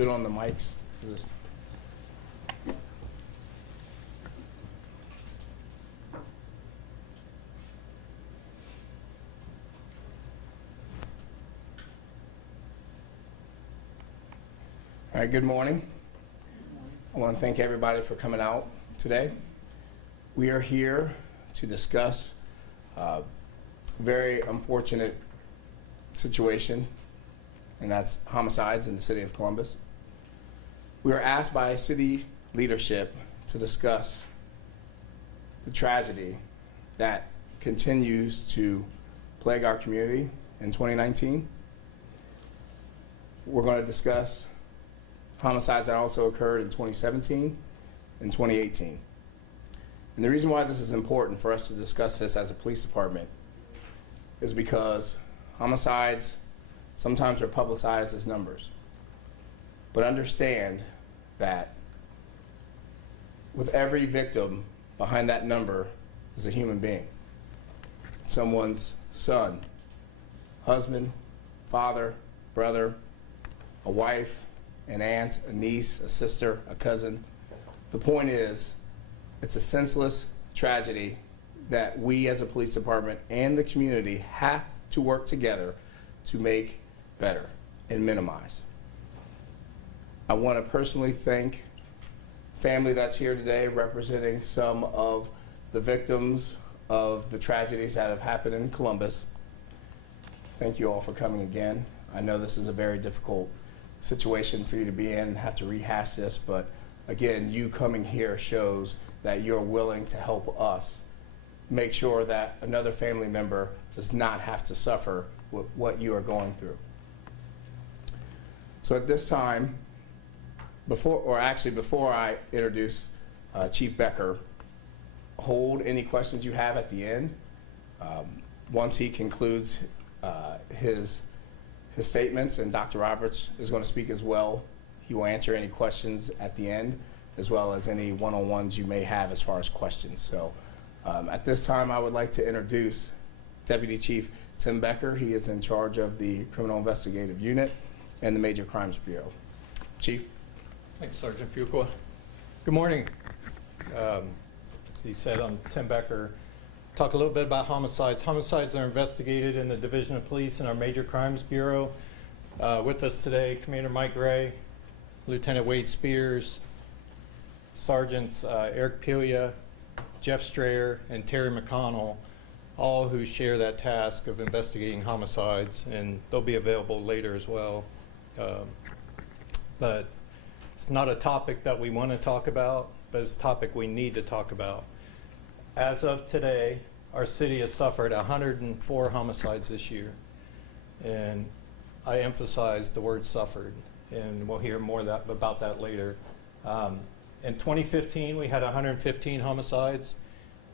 good on the mics? Is this All right, good morning. I want to thank everybody for coming out today. We are here to discuss a very unfortunate situation, and that's homicides in the city of Columbus. We were asked by city leadership to discuss the tragedy that continues to plague our community in 2019. We're going to discuss homicides that also occurred in 2017 and 2018. And the reason why this is important for us to discuss this as a police department is because homicides sometimes are publicized as numbers. But understand that with every victim behind that number is a human being. Someone's son, husband, father, brother, a wife, an aunt, a niece, a sister, a cousin. The point is, it's a senseless tragedy that we as a police department and the community have to work together to make better and minimize. I want to personally thank family that's here today representing some of the victims of the tragedies that have happened in Columbus. Thank you all for coming again. I know this is a very difficult situation for you to be in and have to rehash this, but again, you coming here shows that you're willing to help us make sure that another family member does not have to suffer with what you are going through. So at this time, before I introduce Chief Becker, hold any questions you have at the end. Once he concludes his statements, and Dr. Roberts is going to speak as well. He will answer any questions at the end, as well as any one-on-ones you may have as far as questions. So at this time, I would like to introduce Deputy Chief Tim Becker. He is in charge of the Criminal Investigative Unit and the Major Crimes Bureau. Chief. Thanks, Sergeant Fuqua. Good morning. As he said, I'm Tim Becker. Talk a little bit about homicides. Homicides are investigated in the Division of Police and our Major Crimes Bureau. With us today, Commander Mike Gray, Lieutenant Wade Spears, Sergeants Eric Pelia, Jeff Strayer, and Terry McConnell, all who share that task of investigating homicides, and they'll be available later as well. But it's not a topic that we want to talk about, but it's a topic we need to talk about. As of today, our city has suffered 104 homicides this year, and I emphasize the word suffered, and we'll hear more about that later. In 2015, we had 115 homicides,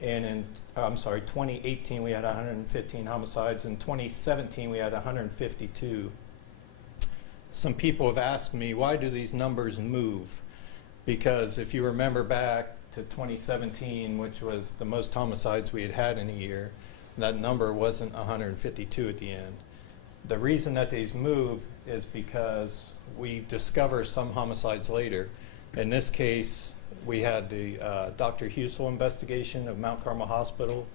and in 2018 we had 115 homicides. In 2017 we had 152. Some people have asked me, why do these numbers move? Because if you remember back to 2017, which was the most homicides we had had in a year, that number wasn't 152 at the end. The reason that these move is because we discover some homicides later. In this case, we had the Dr. Husel investigation of Mount Carmel Hospital,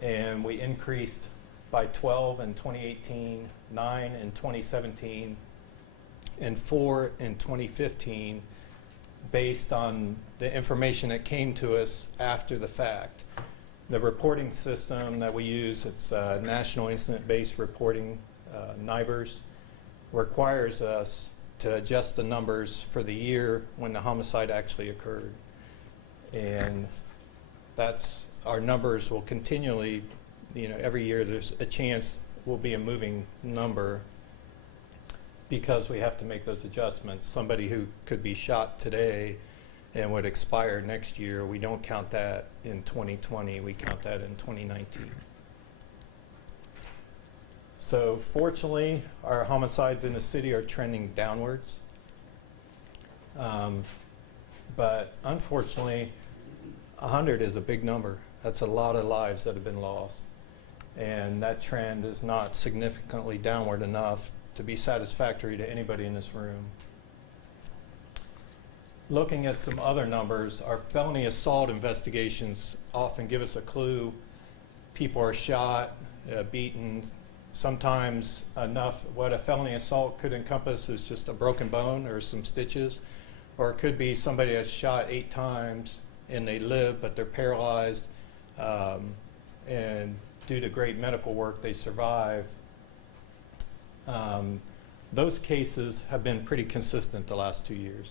and we increased by 12 in 2018, 9 in 2017, and 4 in 2015, based on the information that came to us after the fact. The reporting system that we use, it's National Incident-Based Reporting, NIBRS, requires us to adjust the numbers for the year when the homicide actually occurred. And that's, our numbers will continually, every year there's a chance will be a moving number because we have to make those adjustments. Somebody who could be shot today and would expire next year, we don't count that in 2020, we count that in 2019. So fortunately, our homicides in the city are trending downwards. But unfortunately, 100 is a big number. That's a lot of lives that have been lost. And that trend is not significantly downward enough to be satisfactory to anybody in this room. looking at some other numbers, our felony assault investigations often give us a clue. People are shot, beaten, sometimes enough. What a felony assault could encompass is just a broken bone or some stitches, or it could be somebody that's shot 8 times and they live but they're paralyzed, and due to great medical work they survive. Those cases have been pretty consistent the last 2 years.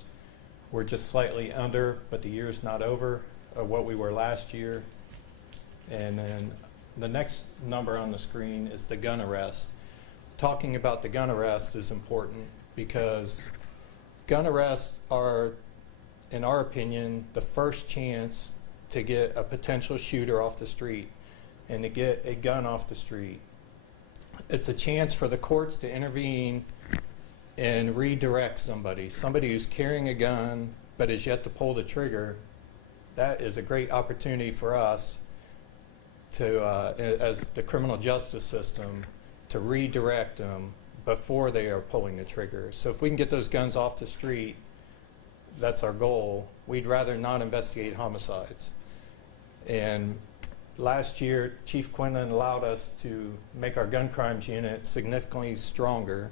We're just slightly under, but the year's not over, what we were last year. And then the next number on the screen is the gun arrest. Talking about the gun arrest is important because gun arrests are, in our opinion, the first chance to get a potential shooter off the street and to get a gun off the street. It's a chance for the courts to intervene and redirect somebody who's carrying a gun but is yet to pull the trigger. That is a great opportunity for us to, as the criminal justice system, to redirect them before they are pulling the trigger. So if we can get those guns off the street, that's our goal. We'd rather not investigate homicides. And last year, Chief Quinlan allowed us to make our gun crimes unit significantly stronger.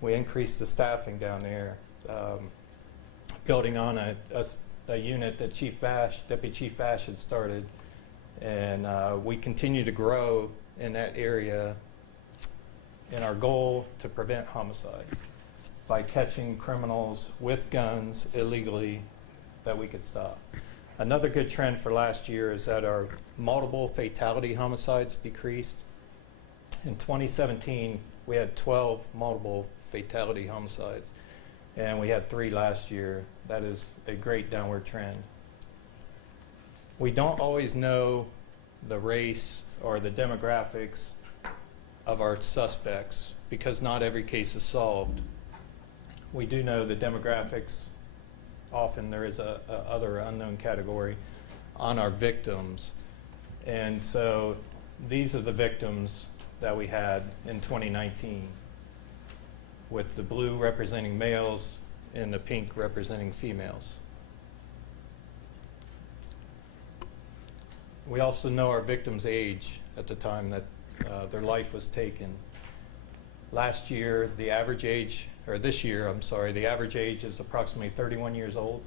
We increased the staffing down there, building on a unit that Deputy Chief Bash had started. And we continue to grow in that area in our goal to prevent homicide by catching criminals with guns illegally that we could stop. Another good trend for last year is that our multiple fatality homicides decreased. In 2017, we had 12 multiple fatality homicides, and we had 3 last year. That is a great downward trend. We don't always know the race or the demographics of our suspects because not every case is solved. We do know the demographics. Often there is a other unknown category on our victims. And so these are the victims that we had in 2019, with the blue representing males and the pink representing females. We also know our victims' age at the time that their life was taken. Last year, the average age, or this year, I'm sorry, the average age is approximately 31 years old.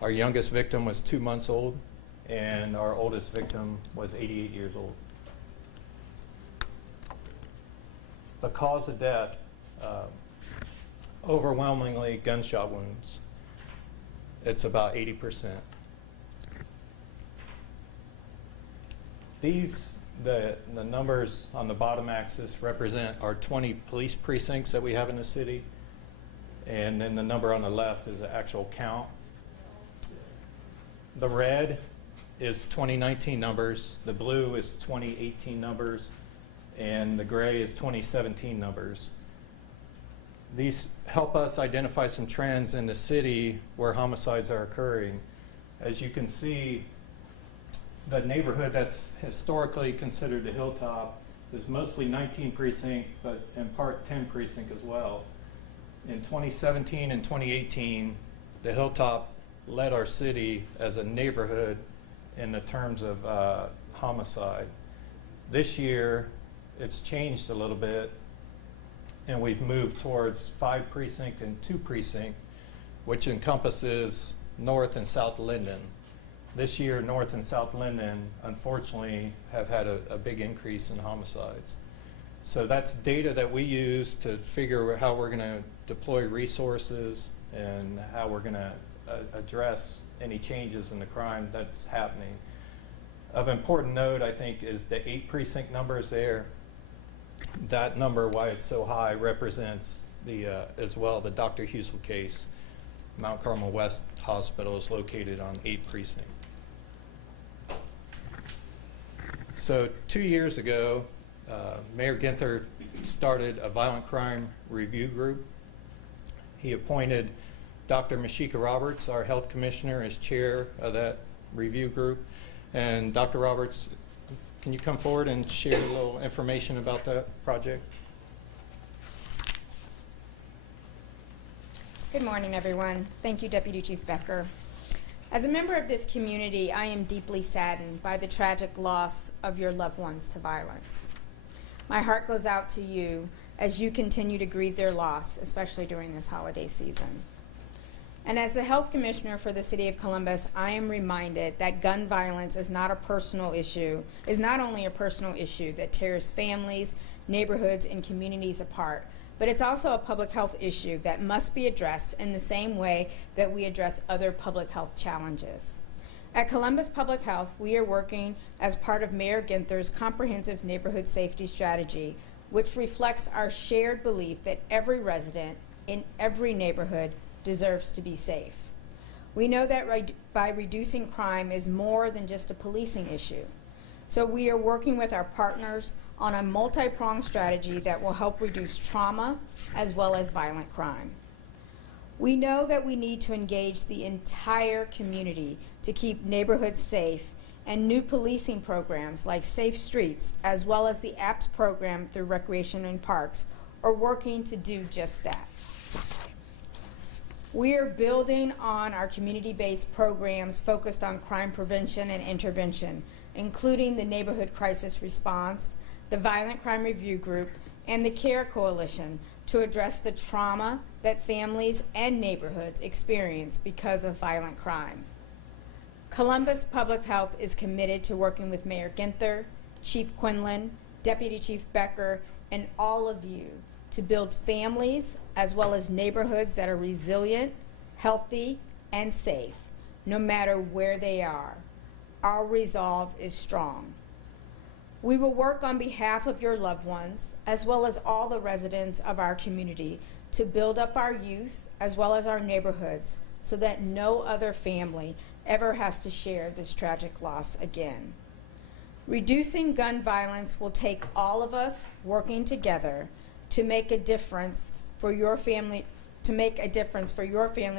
Our youngest victim was 2 months old, and our oldest victim was 88 years old. The cause of death, overwhelmingly gunshot wounds. It's about 80%. The numbers on the bottom axis represent our 20 police precincts that we have in the city, and then the number on the left is the actual count. The red is 2019 numbers, the blue is 2018 numbers, and the gray is 2017 numbers. These help us identify some trends in the city where homicides are occurring. As you can see, the neighborhood that's historically considered the Hilltop is mostly 19 precinct, but in part 10 precinct as well. In 2017 and 2018, the Hilltop led our city as a neighborhood in the terms of homicide. This year, it's changed a little bit, and we've moved towards 5 precinct and 2 precinct, which encompasses North and South Linden. This year, North and South Linden, unfortunately, have had a big increase in homicides. So that's data that we use to figure how we're going to deploy resources and how we're going to address any changes in the crime that's happening. Of important note, I think, is the 8 precinct numbers there. That number, why it's so high, represents as well the Dr. Husel case. Mount Carmel West Hospital is located on 8 precinct. So 2 years ago, Mayor Ginther started a violent crime review group. He appointed Dr. Mashika Roberts, our health commissioner, as chair of that review group. And Dr. Roberts, can you come forward and share a little information about that project? Good morning, everyone. Thank you, Deputy Chief Becker. As a member of this community, I am deeply saddened by the tragic loss of your loved ones to violence. My heart goes out to you as you continue to grieve their loss, especially during this holiday season. And as the Health Commissioner for the City of Columbus, I am reminded that gun violence is not only a personal issue that tears families, neighborhoods, and communities apart, but it's also a public health issue that must be addressed in the same way that we address other public health challenges. At Columbus Public Health, we are working as part of Mayor Ginther's comprehensive neighborhood safety strategy, which reflects our shared belief that every resident in every neighborhood deserves to be safe. We know that by reducing crime is more than just a policing issue. So we are working with our partners on a multi-pronged strategy that will help reduce trauma as well as violent crime. We know that we need to engage the entire community to keep neighborhoods safe, and new policing programs like Safe Streets, as well as the APPS program through Recreation and Parks, are working to do just that. We are building on our community-based programs focused on crime prevention and intervention, including the Neighborhood Crisis Response, the Violent Crime Review Group, and the CARE Coalition to address the trauma that families and neighborhoods experience because of violent crime. Columbus Public Health is committed to working with Mayor Ginther, Chief Quinlan, Deputy Chief Becker, and all of you to build families as well as neighborhoods that are resilient, healthy, and safe, no matter where they are. Our resolve is strong. We will work on behalf of your loved ones, as well as all the residents of our community, to build up our youth as well as our neighborhoods so that no other family ever has to share this tragic loss again. Reducing gun violence will take all of us working together to make a difference for your family,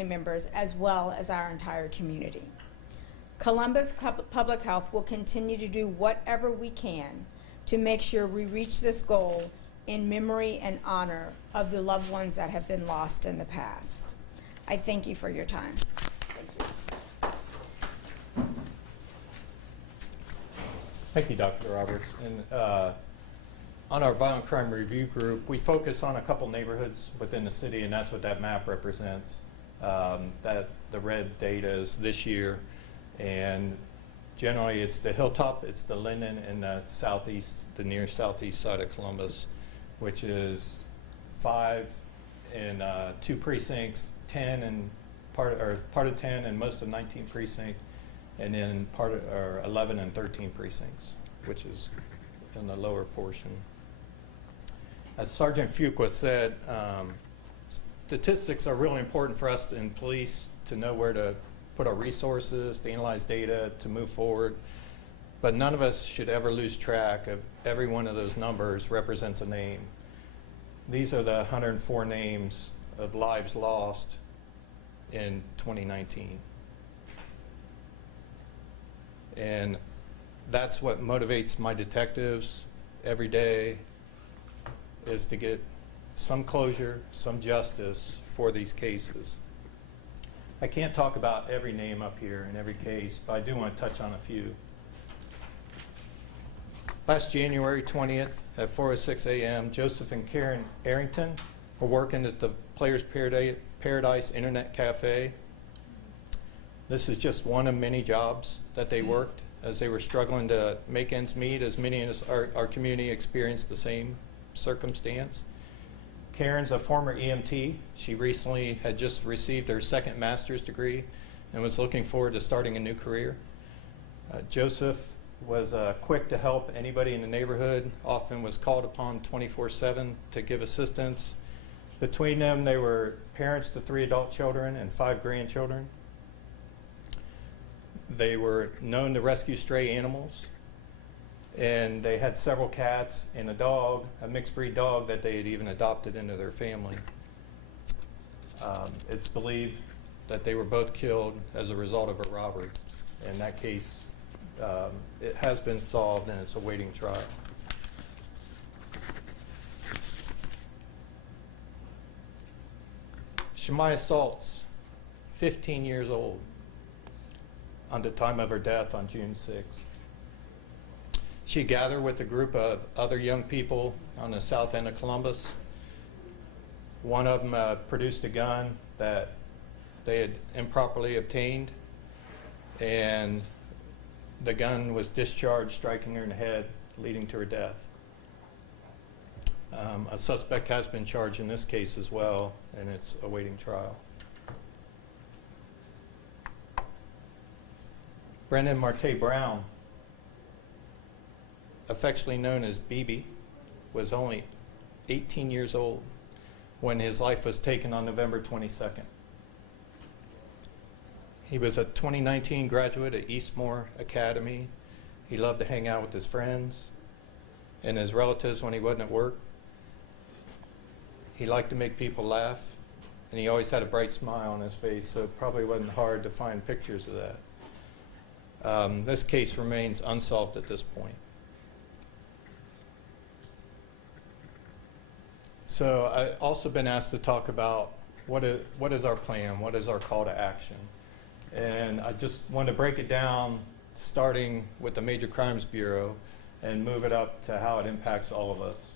members as well as our entire community. Columbus Public Health will continue to do whatever we can to make sure we reach this goal in memory and honor of the loved ones that have been lost in the past. I thank you for your time. Thank you. Thank you, Dr. Roberts. And on our Violent Crime Review Group, we focus on a couple neighborhoods within the city, and that's what that map represents. That the red data is this year, and generally it's the Hilltop, it's the Linden, and the southeast, the near southeast side of Columbus, which is 5 in 2 precincts, 10 and part of 10 and most of 19 precinct, and then 11 and 13 precincts, which is in the lower portion. As Sergeant Fuqua said, statistics are really important for us in police to know where to put our resources, to analyze data, to move forward. But none of us should ever lose track of every one of those numbers represents a name. These are the 104 names of lives lost in 2019. And that's what motivates my detectives every day, is to get some closure, some justice for these cases. I can't talk about every name up here in every case, but I do want to touch on a few. Last January 20th at 4:06 a.m., Joseph and Karen Arrington were working at the Players Paradise Internet Cafe. This is just one of many jobs that they worked as they were struggling to make ends meet, as many in our community experienced the same circumstance. Karen's a former EMT. She recently had just received her second master's degree and was looking forward to starting a new career. Joseph was quick to help anybody in the neighborhood, often was called upon 24/7 to give assistance. Between them, they were parents to 3 adult children and 5 grandchildren. They were known to rescue stray animals, and they had several cats and a dog, a mixed breed dog that they had even adopted into their family. It's believed that they were both killed as a result of a robbery. In that case, it has been solved and it's awaiting trial. Shemaya Salt's 15 years old on the time of her death on June 6th. She gathered with a group of other young people on the south end of Columbus. One of them produced a gun that they had improperly obtained, and the gun was discharged, striking her in the head, leading to her death. A suspect has been charged in this case as well, and it's awaiting trial. Brendan Marte Brown, affectionately known as BB, was only 18 years old when his life was taken on November 22nd. He was a 2019 graduate at Eastmore Academy. He loved to hang out with his friends and his relatives when he wasn't at work. He liked to make people laugh, and he always had a bright smile on his face, so it probably wasn't hard to find pictures of that. This case remains unsolved at this point. So I've also been asked to talk about what is our plan, what is our call to action. And I just want to break it down, starting with the Major Crimes Bureau and move it up to how it impacts all of us.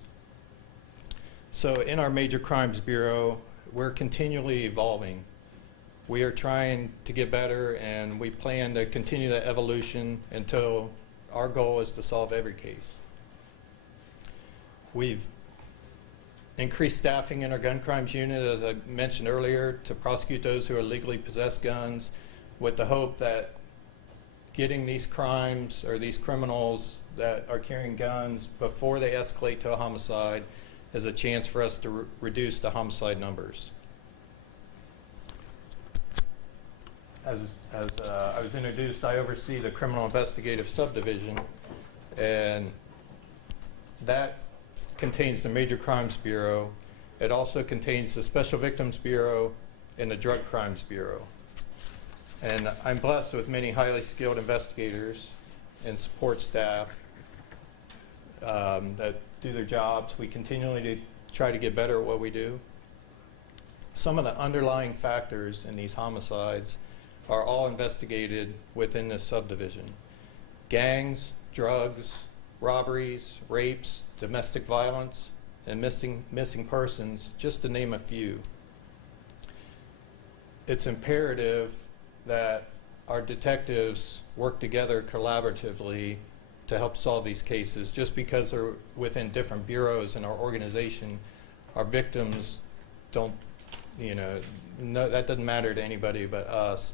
So in our Major Crimes Bureau, we're continually evolving. We are trying to get better, and we plan to continue that evolution until our goal is to solve every case. We've increased staffing in our gun crimes unit, as I mentioned earlier, to prosecute those who are legally possessed guns, with the hope that getting these crimes or these criminals that are carrying guns before they escalate to a homicide is a chance for us to reduce the homicide numbers. As I was introduced, I oversee the Criminal Investigative Subdivision, and that contains the Major Crimes Bureau. It also contains the Special Victims Bureau and the Drug Crimes Bureau. And I'm blessed with many highly skilled investigators and support staff that do their jobs. We continually try to get better at what we do. Some of the underlying factors in these homicides are all investigated within this subdivision. Gangs, drugs, robberies, rapes, domestic violence, and missing persons, just to name a few. It's imperative that our detectives work together collaboratively to help solve these cases. Just because they're within different bureaus in our organization, our victims don't, that doesn't matter to anybody but us.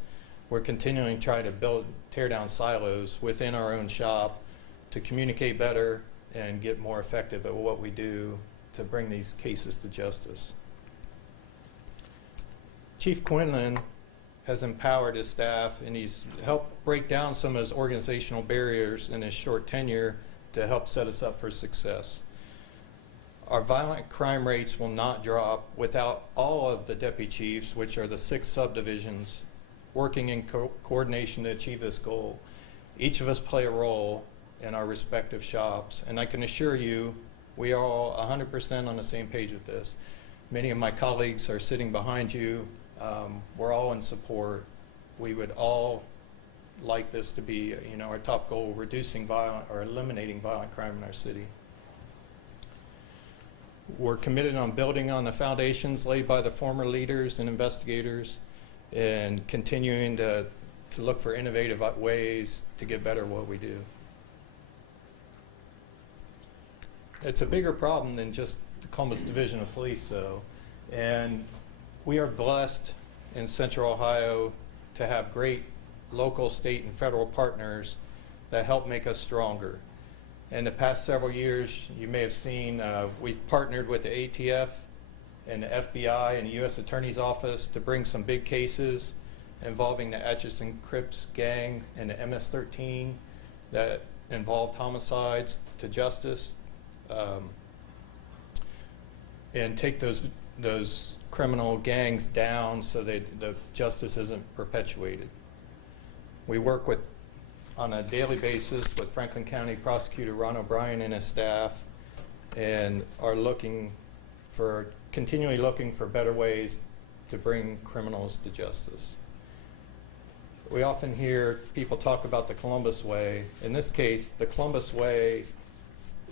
We're continuing to try to tear down silos within our own shop to communicate better and get more effective at what we do to bring these cases to justice. Chief Quinlan has empowered his staff, and he's helped break down some of his organizational barriers in his short tenure to help set us up for success. Our violent crime rates will not drop without all of the deputy chiefs, which are the 6 subdivisions, working in coordination to achieve this goal. Each of us play a role in our respective shops, and I can assure you we are all 100% on the same page with this. Many of my colleagues are sitting behind you. We're all in support. We would all like this to be, our top goal, reducing violent or eliminating violent crime in our city. We're committed on building on the foundations laid by the former leaders and investigators, and continuing to look for innovative ways to get better at what we do. It's a bigger problem than just the Columbus Division of Police, though, and we are blessed in Central Ohio to have great local, state, and federal partners that help make us stronger. In the past several years, you may have seen we've partnered with the ATF and the FBI and the U.S. Attorney's Office to bring some big cases involving the Atchison Crips gang and the MS-13 that involved homicides to justice, and take those criminal gangs down so that the justice isn't perpetuated. We work on a daily basis with Franklin County Prosecutor Ron O'Brien and his staff, and are continually looking for better ways to bring criminals to justice. We often hear people talk about the Columbus Way. In this case, the Columbus Way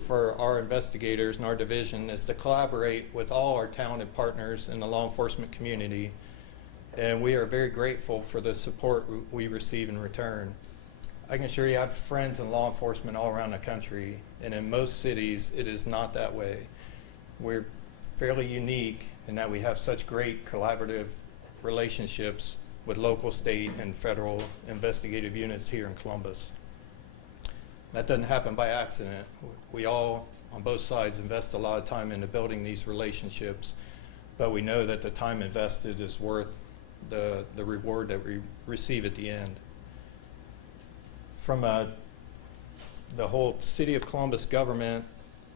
for our investigators and our division is to collaborate with all our talented partners in the law enforcement community, and we are very grateful for the support we receive in return. I can assure you I have friends in law enforcement all around the country, and in most cities it is not that way. We're fairly unique in that we have such great collaborative relationships with local, state, and federal investigative units here in Columbus. That doesn't happen by accident. We all, on both sides, invest a lot of time into building these relationships, but we know that the time invested is worth the reward that we receive at the end. From the whole City of Columbus government,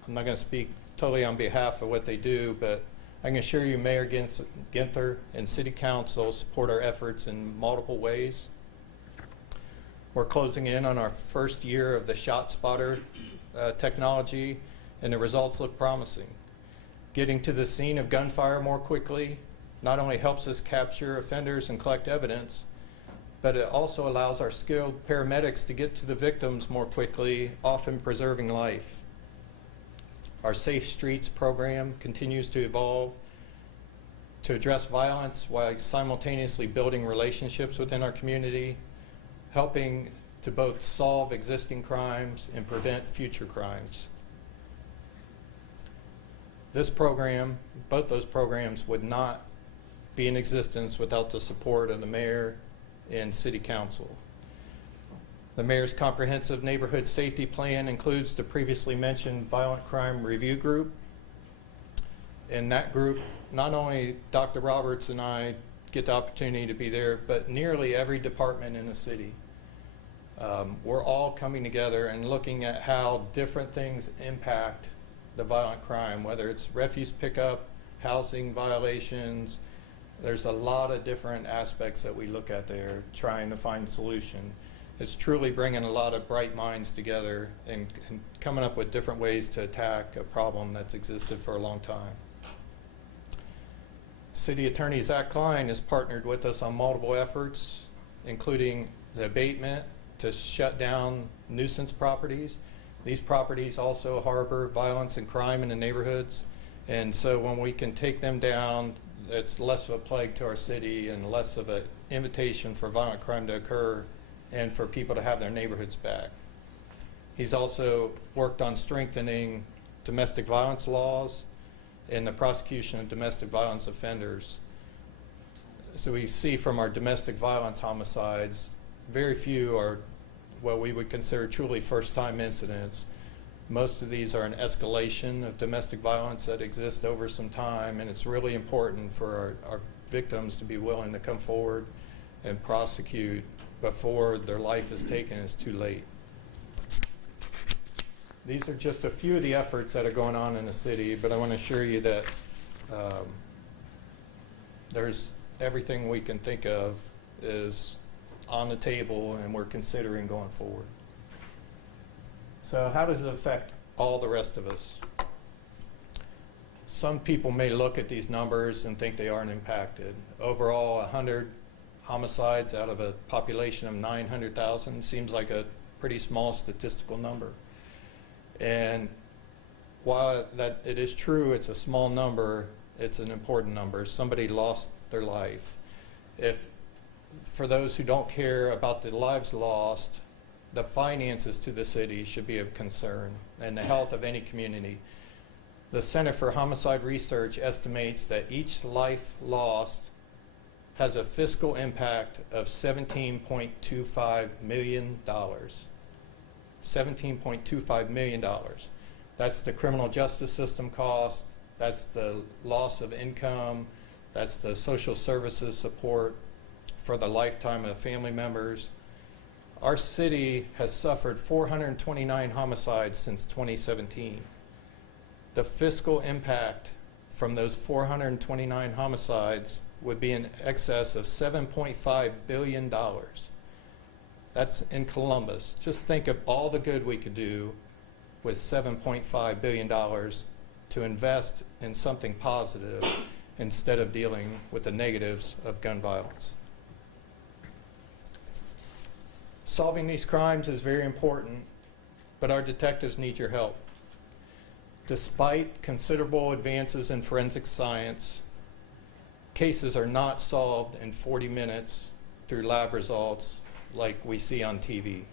I'm not going to speak totally on behalf of what they do, but I can assure you Mayor Ginther and City Council support our efforts in multiple ways. We're closing in on our first year of the ShotSpotter technology, and the results look promising. Getting to the scene of gunfire more quickly not only helps us capture offenders and collect evidence, but it also allows our skilled paramedics to get to the victims more quickly, often preserving life. Our Safe Streets program continues to evolve to address violence while simultaneously building relationships within our community, helping to both solve existing crimes and prevent future crimes. This program, both those programs, would not be in existence without the support of the mayor and city council. The mayor's comprehensive neighborhood safety plan includes the previously mentioned violent crime review group. In that group, not only Dr. Roberts and I get the opportunity to be there, but nearly every department in the city. We're all coming together and looking at how different things impact the violent crime, whether it's refuse pickup, housing violations. There's a lot of different aspects that we look at there, trying to find a solution. It's truly bringing a lot of bright minds together and coming up with different ways to attack a problem that's existed for a long time. City Attorney Zach Klein has partnered with us on multiple efforts, including the abatement to shut down nuisance properties. These properties also harbor violence and crime in the neighborhoods, and so when we can take them down, it's less of a plague to our city and less of an invitation for violent crime to occur and for people to have their neighborhoods back. He's also worked on strengthening domestic violence laws and the prosecution of domestic violence offenders. So we see from our domestic violence homicides, very few are what we would consider truly first-time incidents. Most of these are an escalation of domestic violence that exists over some time, and it's really important for our victims to be willing to come forward and prosecute before their life is taken. It's too late. These are just a few of the efforts that are going on in the city, but I want to assure you that there's everything we can think of is on the table and we're considering going forward. So how does it affect all the rest of us? Some people may look at these numbers and think they aren't impacted. Overall, 100 homicides out of a population of 900,000 seems like a pretty small statistical number. And while that it is true it's a small number, it's an important number. Somebody lost their life. For those who don't care about the lives lost, the finances to the city should be of concern, and the health of any community. The Center for Homicide Research estimates that each life lost has a fiscal impact of $17.25 million. $17.25 million. That's the criminal justice system cost, that's the loss of income, that's the social services support for the lifetime of family members. Our city has suffered 429 homicides since 2017. The fiscal impact from those 429 homicides would be in excess of $7.5 billion. That's in Columbus. Just think of all the good we could do with $7.5 billion to invest in something positive. instead of dealing with the negatives of gun violence. Solving these crimes is very important, but our detectives need your help. Despite considerable advances in forensic science, cases are not solved in 40 minutes through lab results like we see on TV.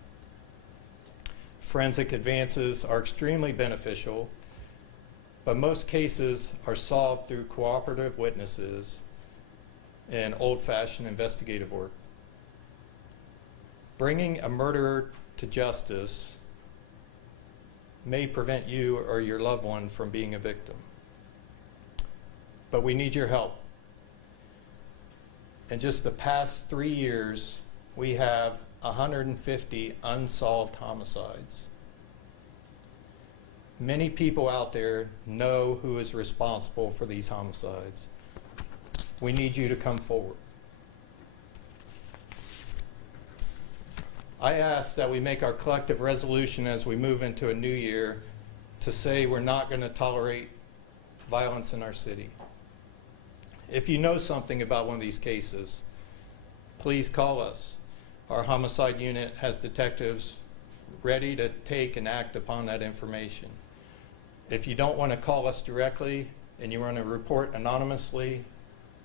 Forensic advances are extremely beneficial, but most cases are solved through cooperative witnesses and old-fashioned investigative work. Bringing a murderer to justice may prevent you or your loved one from being a victim. But we need your help. In just the past 3 years, we have 150 unsolved homicides. Many people out there know who is responsible for these homicides. We need you to come forward. I ask that we make our collective resolution as we move into a new year to say we're not going to tolerate violence in our city. If you know something about one of these cases, please call us. Our homicide unit has detectives ready to take and act upon that information. If you don't want to call us directly and you want to report anonymously,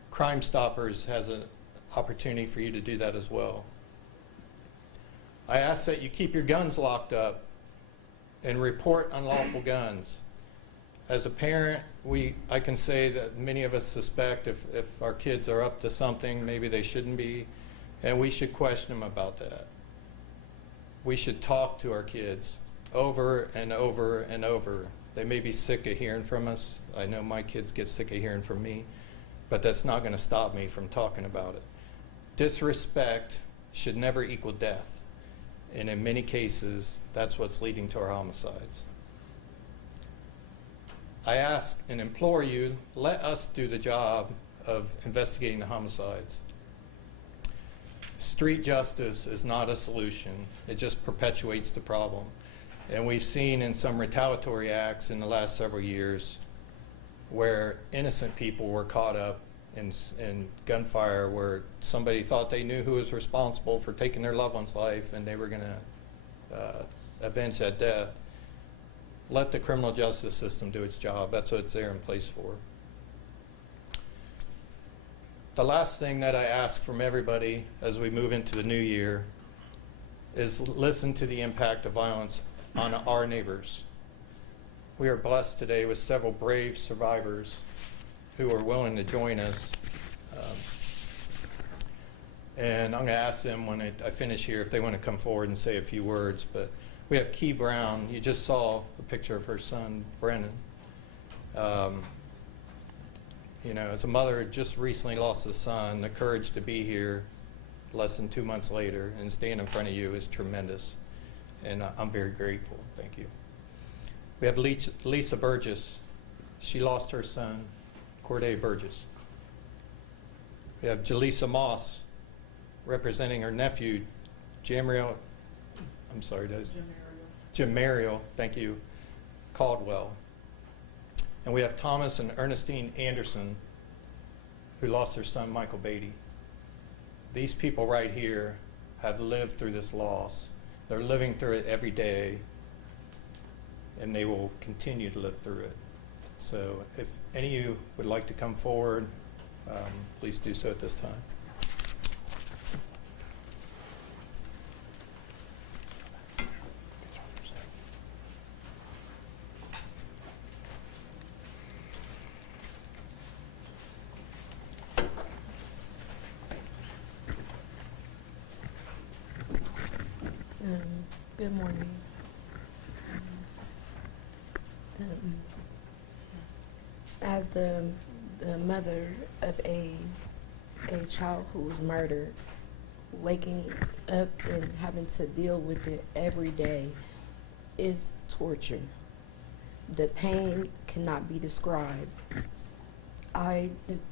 Crime Stoppers has an opportunity for you to do that as well. I ask that you keep your guns locked up and report unlawful guns. As a parent, I can say that many of us suspect if our kids are up to something, maybe they shouldn't be, and we should question them about that. We should talk to our kids over and over and over. They may be sick of hearing from us. I know my kids get sick of hearing from me, but that's not going to stop me from talking about it. Disrespect should never equal death. And in many cases, that's what's leading to our homicides. I ask and implore you, let us do the job of investigating the homicides. Street justice is not a solution. It just perpetuates the problem. And we've seen in some retaliatory acts in the last several years where innocent people were caught up in gunfire, where somebody thought they knew who was responsible for taking their loved one's life and they were going to avenge that death. Let the criminal justice system do its job. That's what it's there in place for. The last thing that I ask from everybody as we move into the new year is listen to the impact of violence on our neighbors. We are blessed today with several brave survivors who are willing to join us. And I'm going to ask them when I finish here if they want to come forward and say a few words. But we have Key Brown. You just saw a picture of her son, Brennan. You know, as a mother who just recently lost a son, the courage to be here less than 2 months later and stand in front of you is tremendous. And I'm very grateful. Thank you. We have Lisa Burgess. She lost her son, Corday Burgess. We have Jaleesa Moss representing her nephew, Jamariel, thank you, Caldwell. And we have Thomas and Ernestine Anderson, who lost their son, Michael Beatty. These people right here have lived through this loss. They're living through it every day, and they will continue to live through it. So if any of you would like to come forward, please do so at this time. Good morning. As the mother of a child who was murdered, waking up and having to deal with it every day is torture. The pain cannot be described. I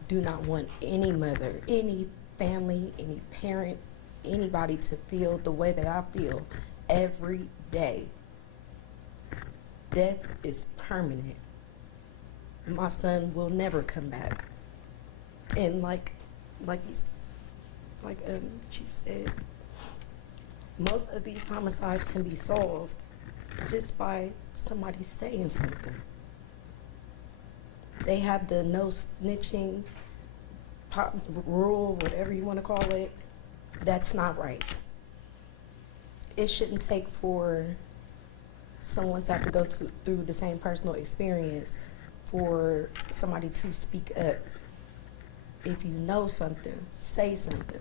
do not want any mother, any family, any parent, anybody to feel the way that I feel every day. Death is permanent. My son will never come back. And like Chief said, most of these homicides can be solved just by somebody saying something. They have the no snitching rule, whatever you want to call it. That's not right. It shouldn't take for someone to have to go through the same personal experience for somebody to speak up. If you know something, say something.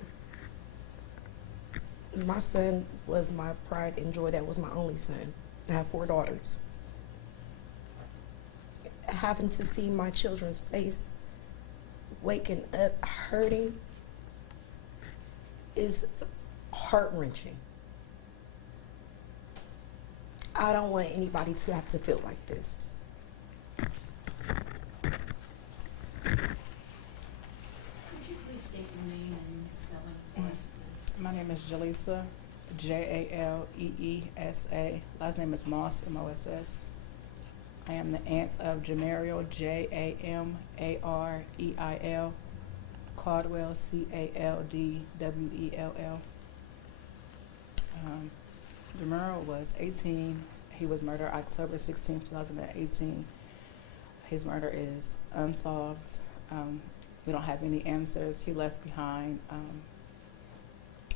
My son was my pride and joy. That was my only son. I have 4 daughters. Having to see my children's face waking up hurting is heart-wrenching. I don't want anybody to have to feel like this. Could you please state your name and spelling for us, please? My name is Jaleesa, Jaleesa. Last name is Moss, M-O-S-S. I am the aunt of Jamario, Jamareel, Caldwell, Caldwell. Jamario was 18. He was murdered October 16, 2018. His murder is unsolved. We don't have any answers. He left behind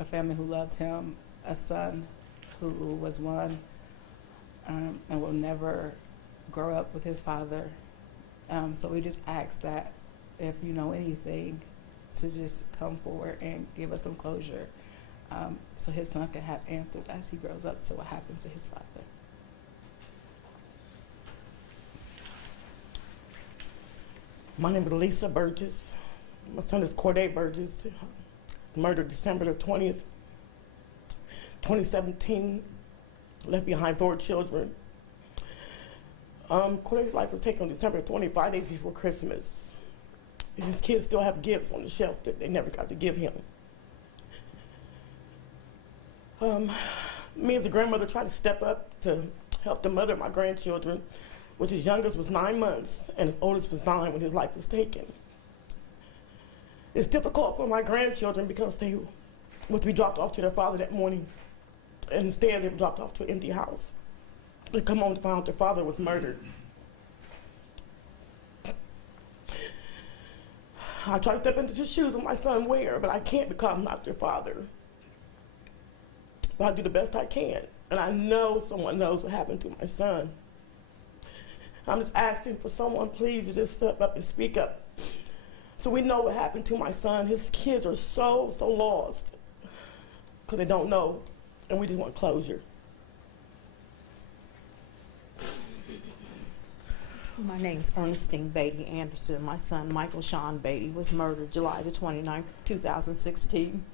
a family who loved him, a son who was one and will never grow up with his father. So we just ask that if you know anything, to just come forward and give us some closure, so his son can have answers as he grows up to what happened to his father. My name is Lisa Burgess. My son is Corday Burgess. Murdered December the 20th, 2017. Left behind 4 children. Corday's life was taken on December 20, 5 days before Christmas. And his kids still have gifts on the shelf that they never got to give him. Me as a grandmother tried to step up to help the mother of my grandchildren, which his youngest was 9 months and his oldest was 9 when his life was taken. It's difficult for my grandchildren because they were to be dropped off to their father that morning, and instead they were dropped off to an empty house. They come home to find out their father was murdered. I try to step into the shoes of my son Ware, but I can't because I'm not their father. But I do the best I can, and I know someone knows what happened to my son. I'm just asking for someone, please, to just step up and speak up so we know what happened to my son. His kids are so lost because they don't know, and we just want closure. My name's Ernestine Beatty Anderson. My son, Michael Sean Beatty, was murdered July the 29th, 2016.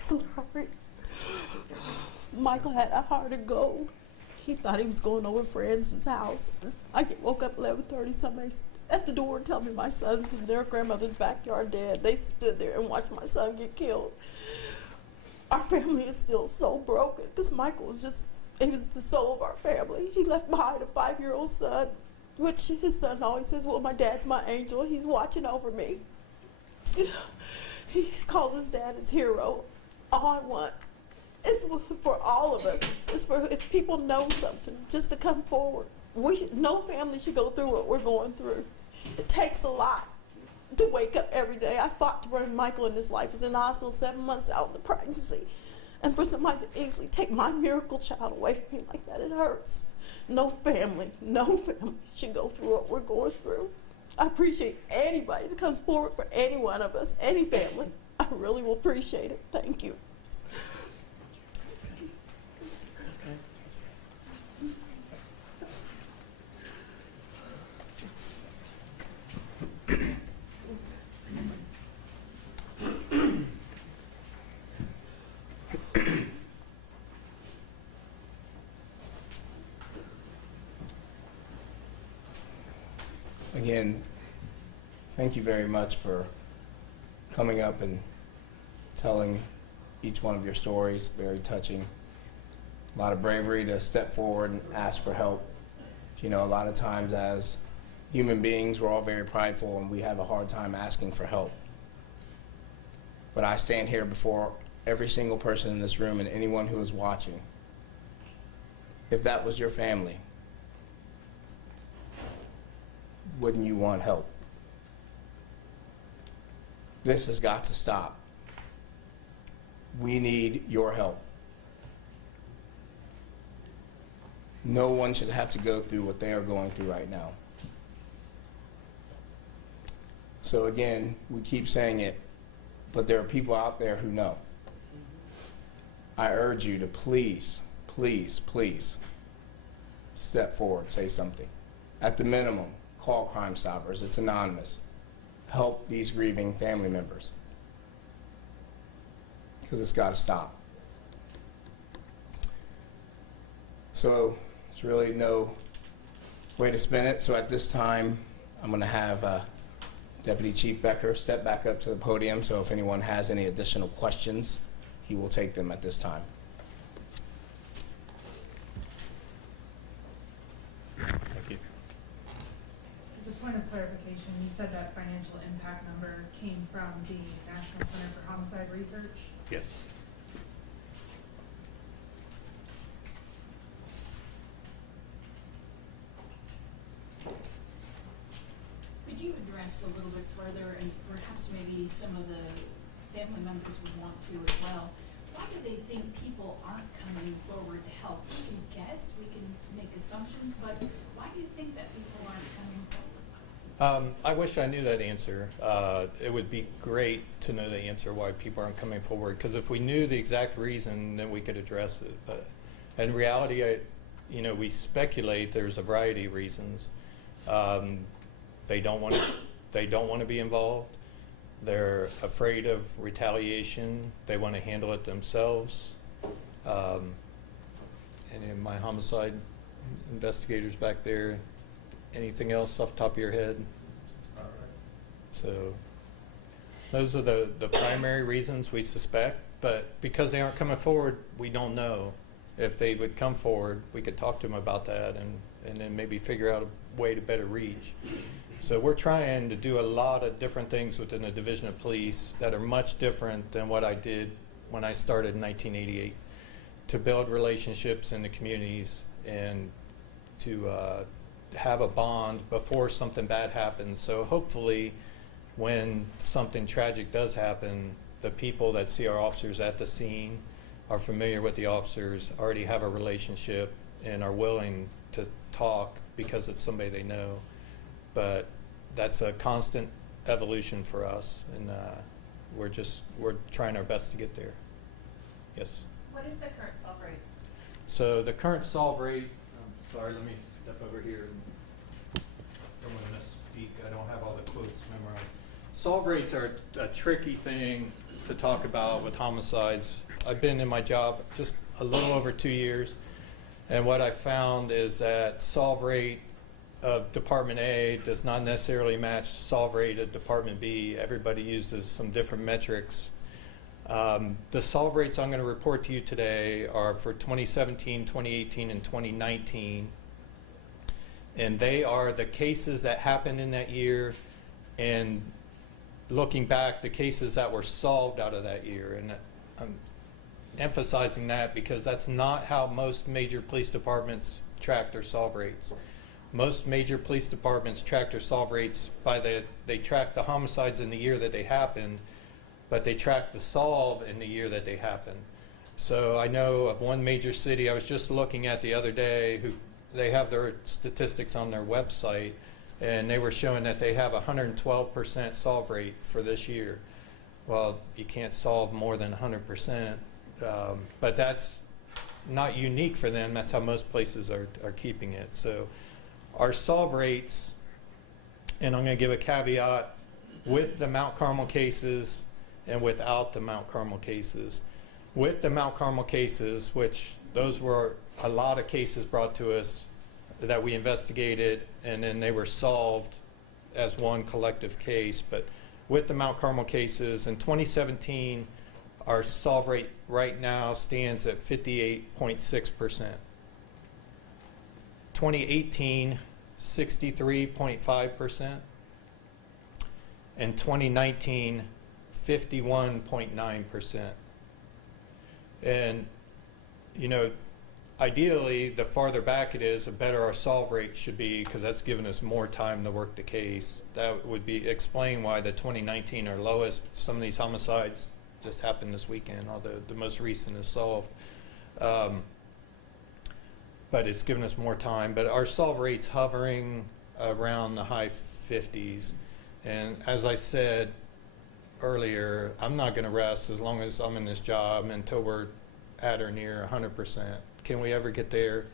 So sorry. Michael had a heart of gold. He thought he was going over friends' house. I woke up 11:30, somebody at the door and tell me my son's in their grandmother's backyard dead. They stood there and watched my son get killed. Our family is still so broken because Michael was he was the soul of our family. He left behind a 5-year-old son, which his son always says, well, my dad's my angel. He's watching over me. He calls his dad his hero. All I want is for all of us, is for if people know something, just to come forward. No family should go through what we're going through. It takes a lot to wake up every day. I fought to bring Michael in his life. He was in the hospital 7 months out of the pregnancy. And for somebody to easily take my miracle child away from me like that, it hurts. No family should go through what we're going through. I appreciate anybody that comes forward for any one of us, any family. I really will appreciate it. Thank you. Again, thank you very much for coming up and telling each one of your stories, very touching. A lot of bravery to step forward and ask for help. You know, a lot of times as human beings, we're all very prideful and we have a hard time asking for help. But I stand here before every single person in this room and anyone who is watching. If that was your family, wouldn't you want help? This has got to stop. We need your help. No one should have to go through what they are going through right now. So again, we keep saying it, but there are people out there who know. I urge you to please, please, please step forward, say something. At the minimum, call Crime Stoppers. It's anonymous. Help these grieving family members, because it's got to stop. So there's really no way to spin it. So at this time, I'm going to have Deputy Chief Becker step back up to the podium. So if anyone has any additional questions, he will take them at this time. Thank you. As a point of clarification, you said that financial impact number came from the National Center for Homicide Research? Yes. Could you address a little bit further, and perhaps maybe some of the family members would want to as well, why do they think people aren't coming forward to help? We can guess, we can make assumptions, but why do you think that people aren't coming forward? I wish I knew that answer. It would be great to know the answer why people aren't coming forward, because if we knew the exact reason, then we could address it. But in reality, we speculate there's a variety of reasons. They don't want to be involved. They're afraid of retaliation. They want to handle it themselves. Any of my homicide investigators back there, anything else off the top of your head? So those are the primary reasons we suspect, but because they aren't coming forward, we don't know. If they would come forward, we could talk to them about that and then maybe figure out a way to better reach. So we're trying to do a lot of different things within the Division of Police that are much different than what I did when I started in 1988, to build relationships in the communities and to have a bond before something bad happens. So hopefully when something tragic does happen, the people that see our officers at the scene are familiar with the officers, already have a relationship, and are willing to talk because it's somebody they know. But that's a constant evolution for us, and we're trying our best to get there. Yes? What is the current solve rate? So the current solve rate, sorry, let me step over here. Don't want to misspeak. I don't have all the quotes memorized. Solve rates are a tricky thing to talk about with homicides. I've been in my job just a little over 2 years, and what I found is that solve rate of Department A does not necessarily match solve rate of Department B. Everybody uses some different metrics. The solve rates I'm going to report to you today are for 2017, 2018, and 2019. And they are the cases that happened in that year, and looking back, the cases that were solved out of that year. And I'm emphasizing that because that's not how most major police departments track their solve rates. Most major police departments track their solve rates by they track the homicides in the year that they happened, but they track the solve in the year that they happened. So I know of one major city I was just looking at the other day, who they have their statistics on their website, and they were showing that they have 112% solve rate for this year. Well, you can't solve more than 100%, but that's not unique for them. That's how most places are keeping it. So our solve rates, and I'm going to give a caveat, with the Mount Carmel cases and without the Mount Carmel cases. With the Mount Carmel cases, which those were a lot of cases brought to us that we investigated, and then they were solved as one collective case. But with the Mount Carmel cases, in 2017, Our solve rate right now stands at 58.6%. 2018, 63.5%. And 2019, 51.9%. And, you know, ideally, the farther back it is, the better our solve rate should be, because that's giving us more time to work the case. That would be explain why the 2019 are lowest. Some of these homicides just happened this weekend, although the most recent is solved. But it's given us more time. But our solve rate's hovering around the high 50s. And as I said earlier, I'm not going to rest as long as I'm in this job until we're at or near 100%. Can we ever get there?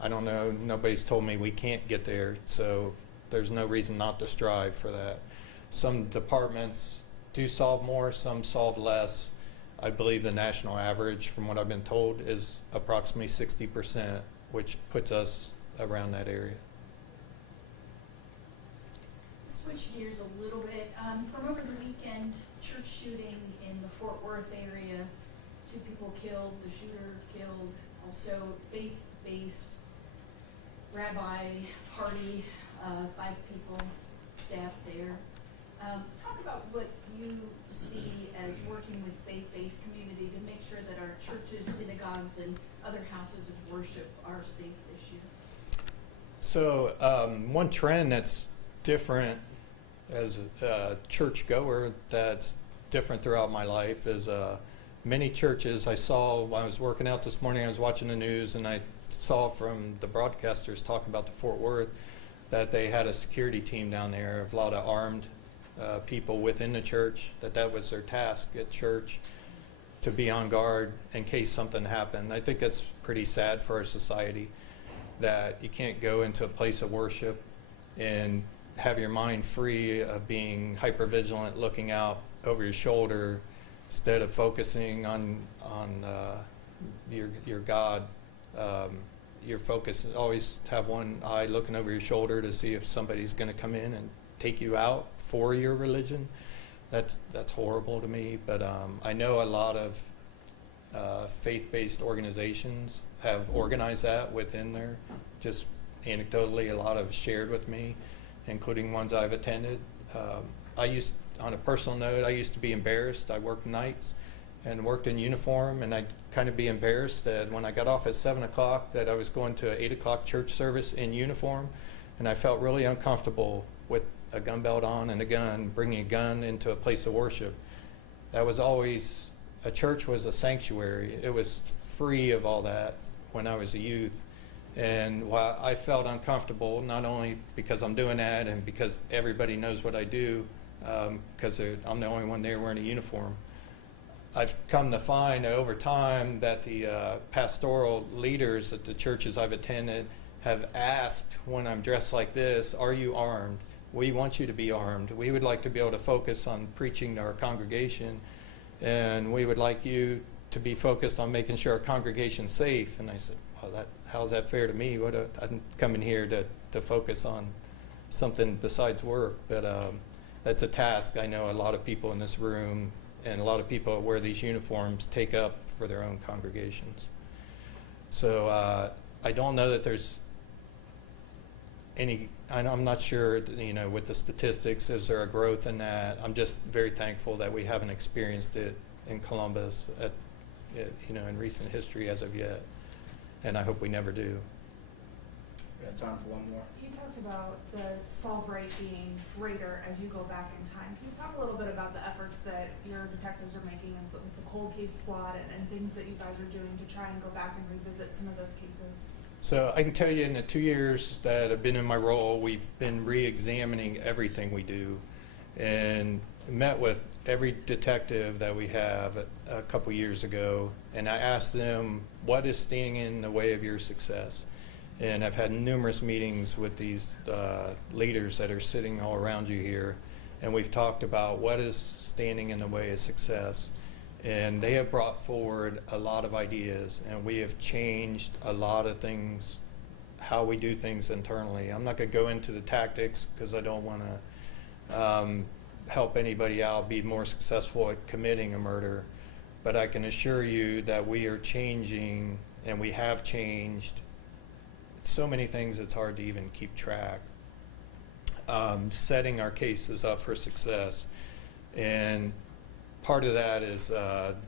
I don't know. Nobody's told me we can't get there, so there's no reason not to strive for that. Some departments do solve more, some solve less. I believe the national average, from what I've been told, is approximately 60%, which puts us around that area. Switch gears a little bit. From over the weekend, church shooting in the Fort Worth area, 2 people killed, the shooter killed, also faith-based rabbi party, 5 people stabbed there. Talk about what you see as working with faith-based community to make sure that our churches, synagogues, and other houses of worship are safe this year. So one trend that's different as a church goer that's different throughout my life is many churches I saw when I was working out this morning. I was watching the news and I saw from the broadcasters talking about the Fort Worth that they had a security team down there of a lot of armed people within the church, that was their task at church, to be on guard in case something happened. I think that's pretty sad for our society that you can't go into a place of worship and have your mind free of being hypervigilant, looking out over your shoulder instead of focusing on your God. Your focus is always have one eye looking over your shoulder to see if somebody's going to come in and take you out for your religion. That's horrible to me. But I know a lot of faith-based organizations have organized that within there. Just anecdotally, a lot have shared with me, including ones I've attended. On a personal note, I used to be embarrassed. I worked nights and worked in uniform, and I'd kind of be embarrassed that when I got off at 7 o'clock that I was going to an 8 o'clock church service in uniform, and I felt really uncomfortable with a gun belt on and a gun, bringing a gun into a place of worship. That was always, a church was a sanctuary. It was free of all that when I was a youth. And while I felt uncomfortable, not only because I'm doing that and because everybody knows what I do, because I'm the only one there wearing a uniform, I've come to find over time that the pastoral leaders at the churches I've attended have asked, when I'm dressed like this, are you armed? We want you to be armed. We would like to be able to focus on preaching to our congregation, and we would like you to be focused on making sure our congregation's safe. And I said, well, how's that fair to me? I'm coming here to focus on something besides work. But that's a task I know a lot of people in this room and a lot of people that wear these uniforms take up for their own congregations. So I don't know that there's any, I'm not sure, with the statistics, is there a growth in that? I'm just very thankful that we haven't experienced it in Columbus in recent history as of yet, and I hope we never do. We have time for one more. You talked about the solve rate being greater as you go back in time. Can you talk a little bit about the efforts that your detectives are making and with the cold case squad and things that you guys are doing to try and go back and revisit some of those cases? So I can tell you in the 2 years that I've been in my role, we've been re-examining everything we do and met with every detective that we have a couple years ago, and I asked them, what is standing in the way of your success? And I've had numerous meetings with these leaders that are sitting all around you here, and we've talked about what is standing in the way of success. And they have brought forward a lot of ideas, and we have changed a lot of things, how we do things internally. I'm not going to go into the tactics because I don't want to help anybody out be more successful at committing a murder. but I can assure you that we are changing, and we have changed so many things it's hard to even keep track. Setting our cases up for success. And part of that is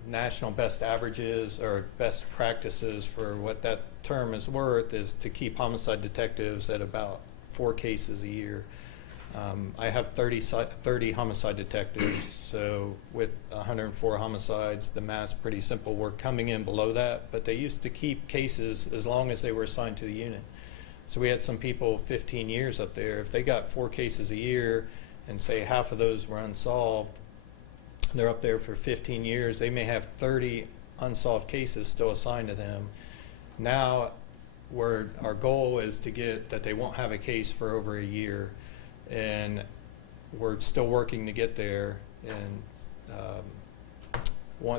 national best averages or best practices. For what that term is worth is to keep homicide detectives at about 4 cases a year. I have 30 homicide detectives, so with 104 homicides, the math's pretty simple. We're coming in below that, but they used to keep cases as long as they were assigned to the unit. So we had some people 15 years up there. If they got 4 cases a year and say half of those were unsolved, they're up there for 15 years, they may have 30 unsolved cases still assigned to them. Now, our goal is to get that they won't have a case for over a year. And we're still working to get there. And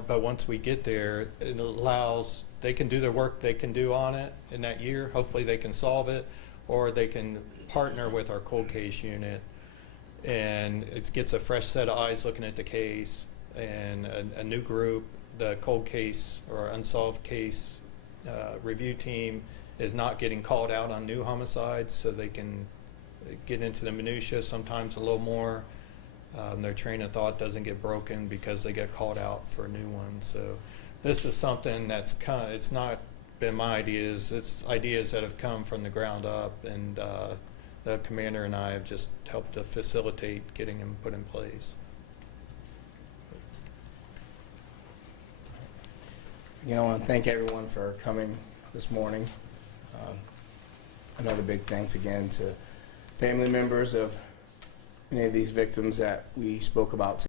but once we get there, it allows, they can do their work they can do on it in that year. Hopefully they can solve it, or they can partner with our cold case unit, and it gets a fresh set of eyes looking at the case, and a new group. The cold case or unsolved case review team is not getting called out on new homicides, so they can get into the minutia sometimes a little more. Their train of thought doesn't get broken because they get called out for a new one. So this is something that's it's not been my ideas. It's ideas that have come from the ground up, and the commander and I have just helped to facilitate getting them put in place. Again, I want to thank everyone for coming this morning. Another big thanks again to family members of many of these victims that we spoke about today.